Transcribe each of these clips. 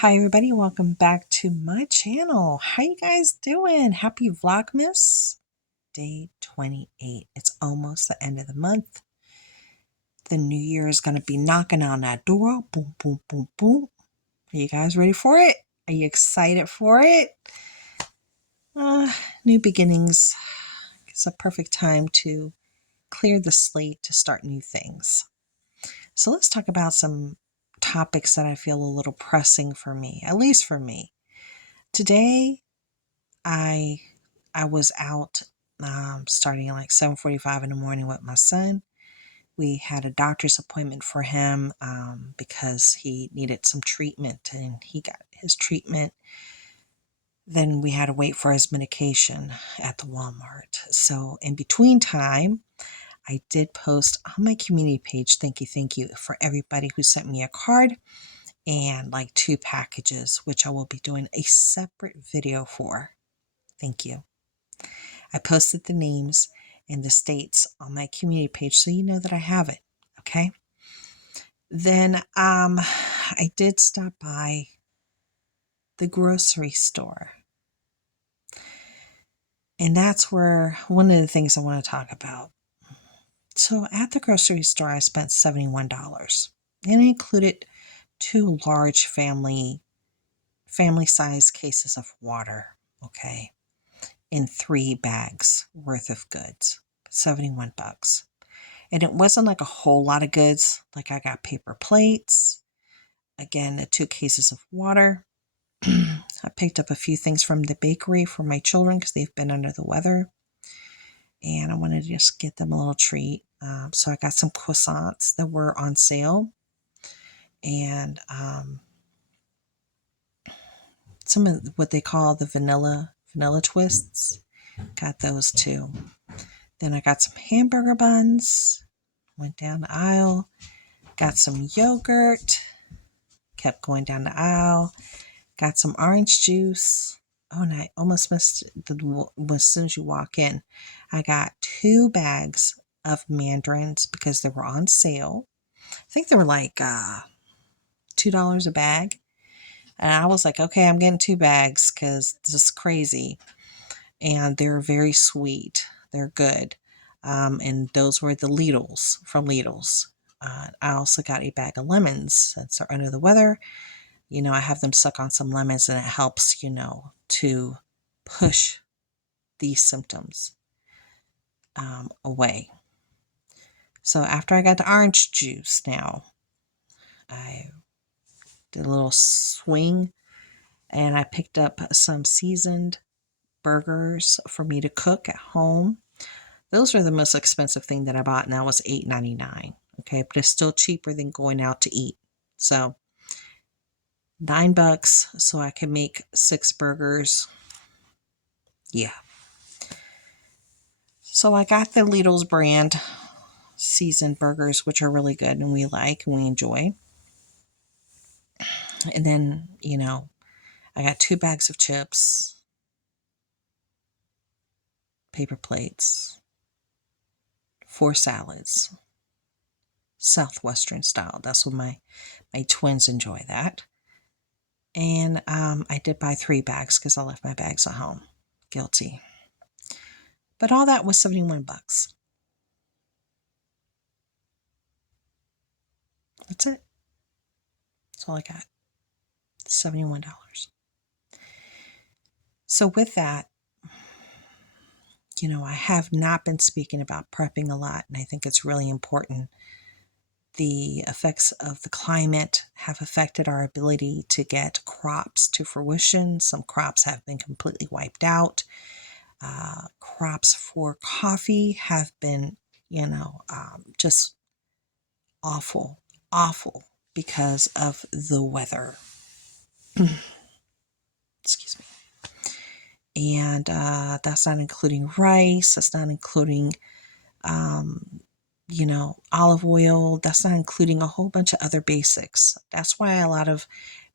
Hi everybody, welcome back to my channel. How you guys doing? Happy Vlogmas day 28. It's almost the end of the month. The new year is going to be knocking on that door. Boom, boom, boom, boom. Are you guys ready for it? Are you excited for it? New beginnings. It's a perfect time to clear the slate to start new things. So let's talk about some topics that I feel a little pressing for me, at least for me. Today, I was out starting at like 7:45 in the morning with my son. We had a doctor's appointment for him because he needed some treatment, and he got his treatment. Then we had to wait for his medication at the Walmart. So in between time, I did post on my community page, thank you for everybody who sent me a card and like 2 packages, which I will be doing a separate video for. Thank you. I posted the names and the states on my community page so you know that I have it, okay? Then I did stop by the grocery store. And that's where one of the things I want to talk about. So at the grocery store, I spent $71. And it included 2 large family-sized cases of water, okay? In 3 bags worth of goods. $71. And it wasn't like a whole lot of goods. Like I got paper plates, again, the 2 cases of water. I picked up a few things from the bakery for my children because they've been under the weather. And I wanted to just get them a little treat. So I got some croissants that were on sale. And some of what they call the vanilla twists. Got those too. Then I got some hamburger buns. Went down the aisle. Got some yogurt. Kept going down the aisle. Got some orange juice. Oh, and I almost missed as soon as you walk in. I got 2 bags of mandarins because they were on sale. I think they were like $2 a bag. And I was like, okay, I'm getting 2 bags because this is crazy. And they're very sweet. They're good. And those were the Lidls from Lidl's. I also got a bag of lemons since they're under the weather. You know, I have them suck on some lemons and it helps, to push these symptoms away. So after I got the orange juice now, I did a little swing and I picked up some seasoned burgers for me to cook at home. Those are the most expensive thing that I bought, and that was $8.99. Okay, but it's still cheaper than going out to eat. So $9 so I can make 6 burgers. Yeah. So I got the Lidl's brand seasoned burgers, which are really good and we like and we enjoy. And then, I got 2 bags of chips, paper plates, 4 salads, Southwestern style. That's what my twins enjoy that. And I did buy 3 bags because I left my bags at home. Guilty. But all that was $71. That's it. That's all I got. $71. So with that, I have not been speaking about prepping a lot, and I think it's really important. The effects of the climate have affected our ability to get crops to fruition. Some crops have been completely wiped out. Crops for coffee have been, just awful because of the weather. Excuse me. And that's not including rice. That's not including, olive oil. That's not including a whole bunch of other basics. That's why a lot of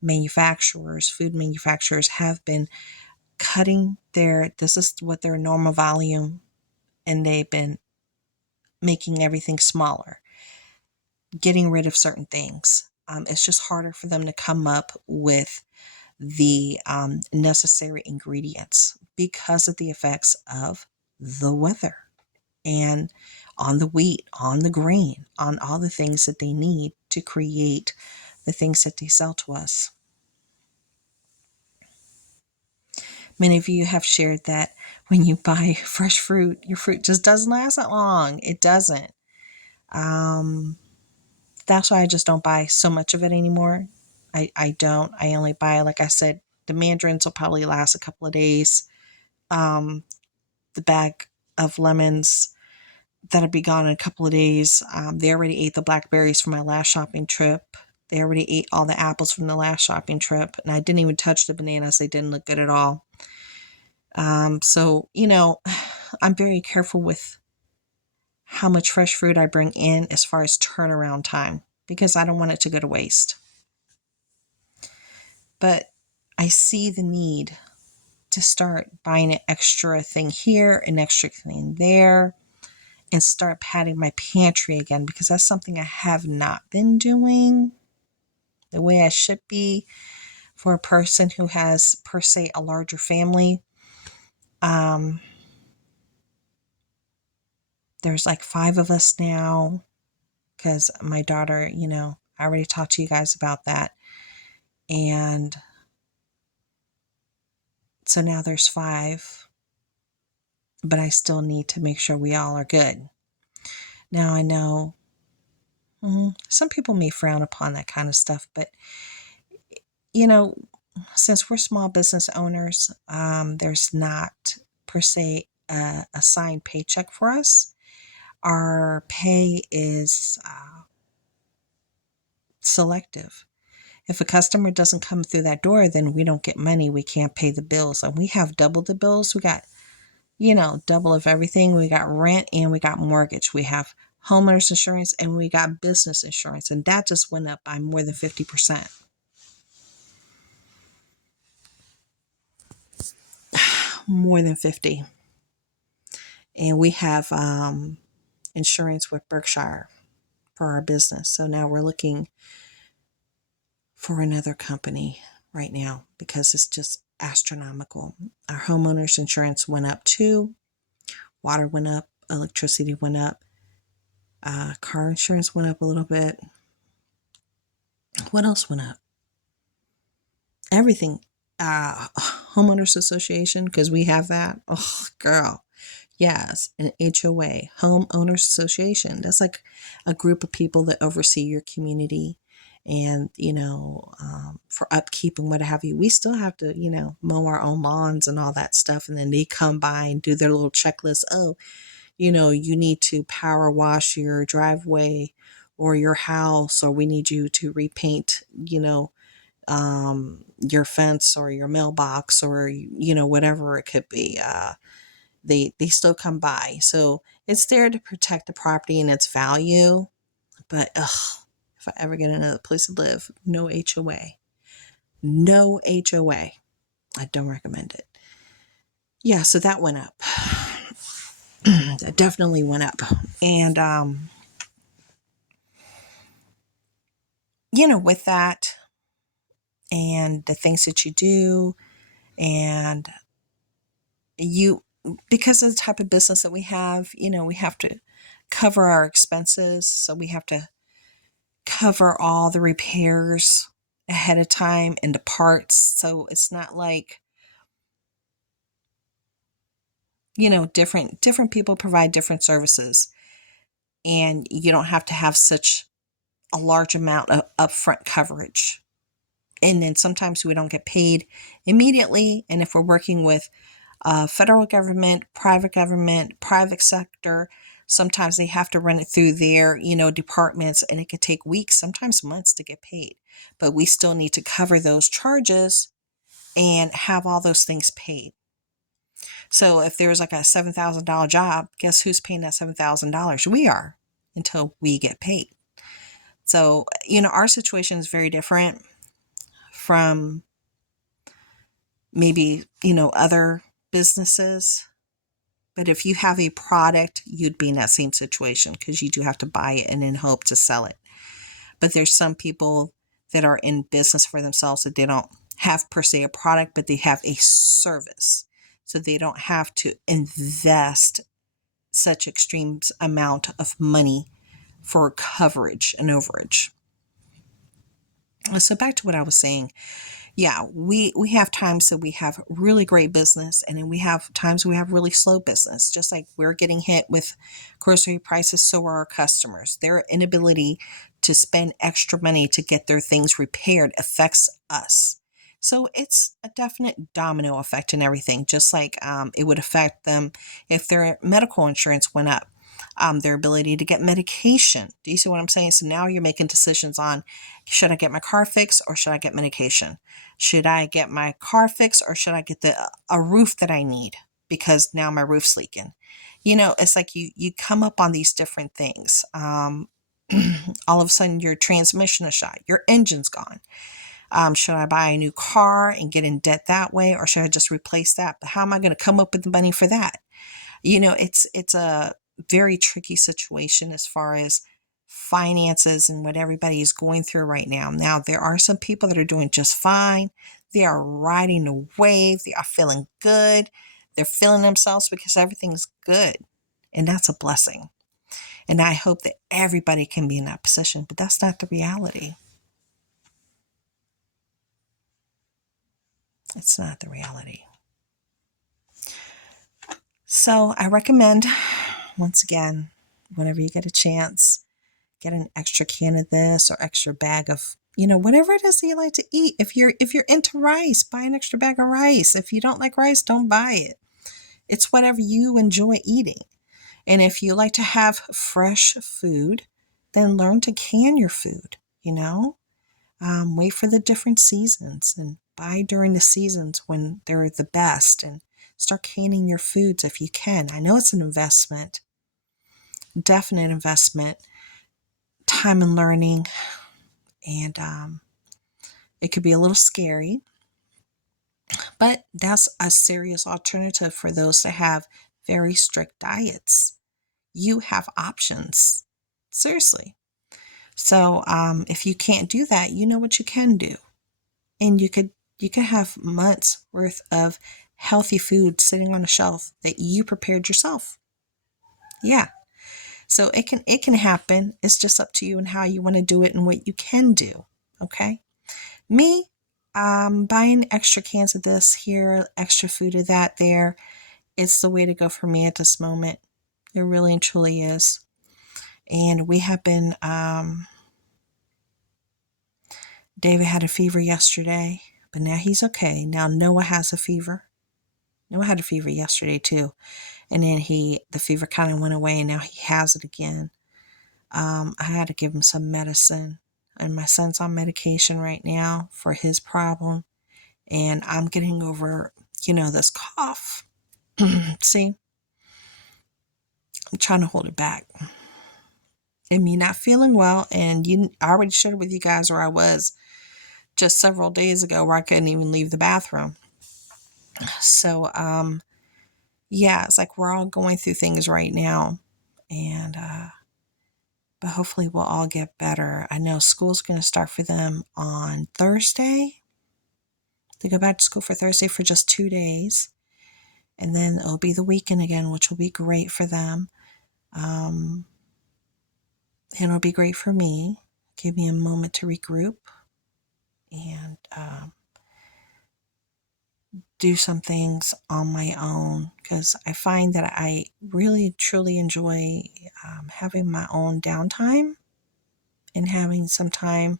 food manufacturers have been cutting this is what their normal volume, and they've been making everything smaller, getting rid of certain things. It's just harder for them to come up with the necessary ingredients because of the effects of the weather and on the wheat, on the grain, on all the things that they need to create the things that they sell to us. Many of you have shared that when you buy fresh fruit, your fruit just doesn't last that long. It doesn't. That's why I just don't buy so much of it anymore. I don't. I only buy, like I said, the mandarins will probably last a couple of days. The bag of lemons, that'll be gone in a couple of days. They already ate the blackberries from my last shopping trip. They already ate all the apples from the last shopping trip. And I didn't even touch the bananas. They didn't look good at all. So, I'm very careful with how much fresh fruit I bring in as far as turnaround time because I don't want it to go to waste. But I see the need to start buying an extra thing here, an extra thing there, and start padding my pantry again because that's something I have not been doing the way I should be for a person who has, per se, a larger family. There's like 5 of us now because my daughter, I already talked to you guys about that. And so now there's 5, but I still need to make sure we all are good. Now I know some people may frown upon that kind of stuff, but since we're small business owners, there's not per se a assigned paycheck for us. Our pay is selective. If a customer doesn't come through that door, then we don't get money. We can't pay the bills. And we have double the bills. We got, double of everything. We got rent and we got mortgage. We have homeowners insurance and we got business insurance. And that just went up by more than 50%. More than 50. And we have insurance with Berkshire for our business. So now we're looking for another company right now because it's just astronomical. Our homeowners insurance went up too. Water went up. Electricity went up. Car insurance went up a little bit. What else went up? Everything. Homeowners association, because we have that. Oh, girl. Yes, an HOA, homeowners association. That's like a group of people that oversee your community and, for upkeep and what have you. We still have to, mow our own lawns and all that stuff. And then they come by and do their little checklist. Oh, you need to power wash your driveway or your house, or we need you to repaint, your fence or your mailbox or, whatever it could be. They still come by. So it's there to protect the property and its value. But if I ever get another place to live, no HOA. No HOA. I don't recommend it. Yeah, so that went up. That definitely went up. And, with that and the things that you do and because of the type of business that we have, we have to cover our expenses. So we have to cover all the repairs ahead of time and the parts. So it's not like, different people provide different services and you don't have to have such a large amount of upfront coverage. And then sometimes we don't get paid immediately. And if we're working with federal government, private sector, sometimes they have to run it through their, departments, and it could take weeks, sometimes months to get paid. But we still need to cover those charges and have all those things paid. So if there's like a $7,000 job, guess who's paying that $7,000? We are, until we get paid. So, our situation is very different from maybe, other businesses. But if you have a product, you'd be in that same situation because you do have to buy it and then hope to sell it. But there's some people that are in business for themselves, that they don't have per se a product, but they have a service. So they don't have to invest such extreme amount of money for coverage and overage. So back to what I was saying. Yeah, we have times that we have really great business, and then we have times we have really slow business. Just like we're getting hit with grocery prices, so are our customers. Their inability to spend extra money to get their things repaired affects us. So it's a definite domino effect in everything, just like it would affect them if their medical insurance went up. Their ability to get medication. Do you see what I'm saying? So now you're making decisions on, should I get my car fixed or should I get medication? Should I get my car fixed or should I get a roof that I need because now my roof's leaking? It's like you come up on these different things. All of a sudden your transmission is shot, your engine's gone. Should I buy a new car and get in debt that way, or should I just replace that? But how am I going to come up with the money for that? It's a very tricky situation as far as finances and what everybody is going through right now. Now, there are some people that are doing just fine. They are riding the wave. They are feeling good. They're feeling themselves because everything's good. And that's a blessing. And I hope that everybody can be in that position, but that's not the reality. It's not the reality. So I recommend, once again, whenever you get a chance, get an extra can of this or extra bag of, whatever it is that you like to eat. If you're into rice, buy an extra bag of rice. If you don't like rice, don't buy it. It's whatever you enjoy eating. And if you like to have fresh food, then learn to can your food, wait for the different seasons and buy during the seasons when they're the best, and start canning your foods if you can. I know it's an investment, definite investment, time and learning, and it could be a little scary, but that's a serious alternative for those that have very strict diets. You have options, seriously. So if you can't do that, you know what you can do, and you could have months worth of healthy food sitting on a shelf that you prepared yourself. Yeah. So it can happen. It's just up to you and how you want to do it and what you can do. Okay. Me, buying extra cans of this here, extra food of that there, it's the way to go for me at this moment. It really and truly is. And we have been, David had a fever yesterday, but now he's okay. Now Noah has a fever. Noah had a fever yesterday too. And then the fever kind of went away and now he has it again. I had to give him some medicine, and my son's on medication right now for his problem. And I'm getting over, this cough. See, I'm trying to hold it back. And me not feeling well, and I already shared with you guys where I was just several days ago where I couldn't even leave the bathroom. So, yeah, it's like we're all going through things right now, and but hopefully we'll all get better. I know school's going to start for them on Thursday. They go back to school for Thursday for just 2 days, and then it'll be the weekend again, which will be great for them. And it'll be great for me. Give me a moment to regroup and do some things on my own, because I find that I really truly enjoy having my own downtime and having some time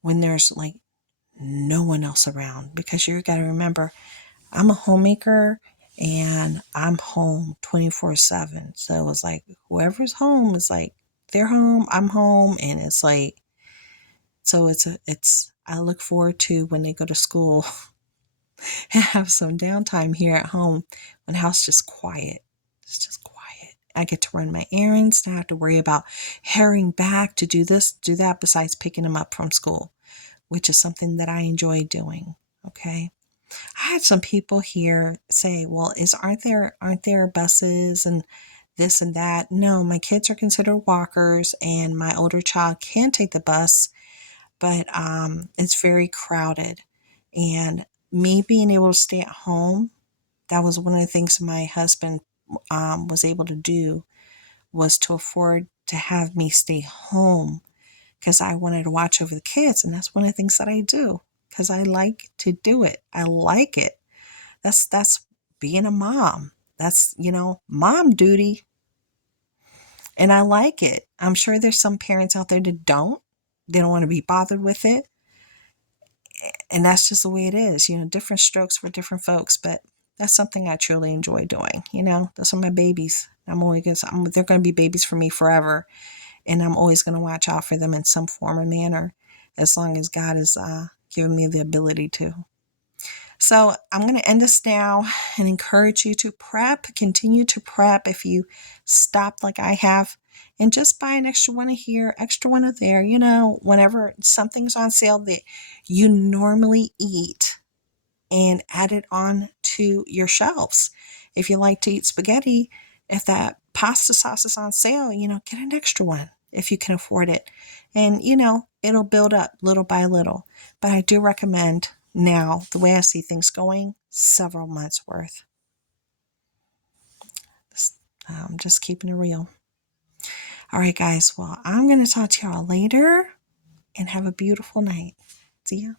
when there's like no one else around, because you got to remember, I'm a homemaker and I'm home 24/7. So it's like whoever's home is like they're home, I'm home, and it's like, so I look forward to when they go to school and have some downtime here at home when the house is just quiet. It's just quiet. I get to run my errands, not have to worry about hurrying back to do this, do that, besides picking them up from school, which is something that I enjoy doing. Okay. I had some people here say, well, aren't there buses and this and that? No, my kids are considered walkers, and my older child can take the bus, but it's very crowded. And me being able to stay at home, that was one of the things my husband was able to do, was to afford to have me stay home because I wanted to watch over the kids. And that's one of the things that I do because I like to do it. I like it. That's being a mom. That's, mom duty. And I like it. I'm sure there's some parents out there that don't. They don't want to be bothered with it. And that's just the way it is. Different strokes for different folks. But that's something I truly enjoy doing. Those are my babies. They're going to be babies for me forever. And I'm always going to watch out for them in some form or manner, as long as God has given me the ability to. So I'm going to end this now and encourage you to prep, continue to prep if you stopped like I have, and just buy an extra one here, extra one there, whenever something's on sale that you normally eat, and add it on to your shelves. If you like to eat spaghetti, if that pasta sauce is on sale, get an extra one if you can afford it. And, it'll build up little by little. But I do recommend now, the way I see things going, several months worth. Just keeping it real. All right, guys. Well, I'm going to talk to y'all later, and have a beautiful night. See ya.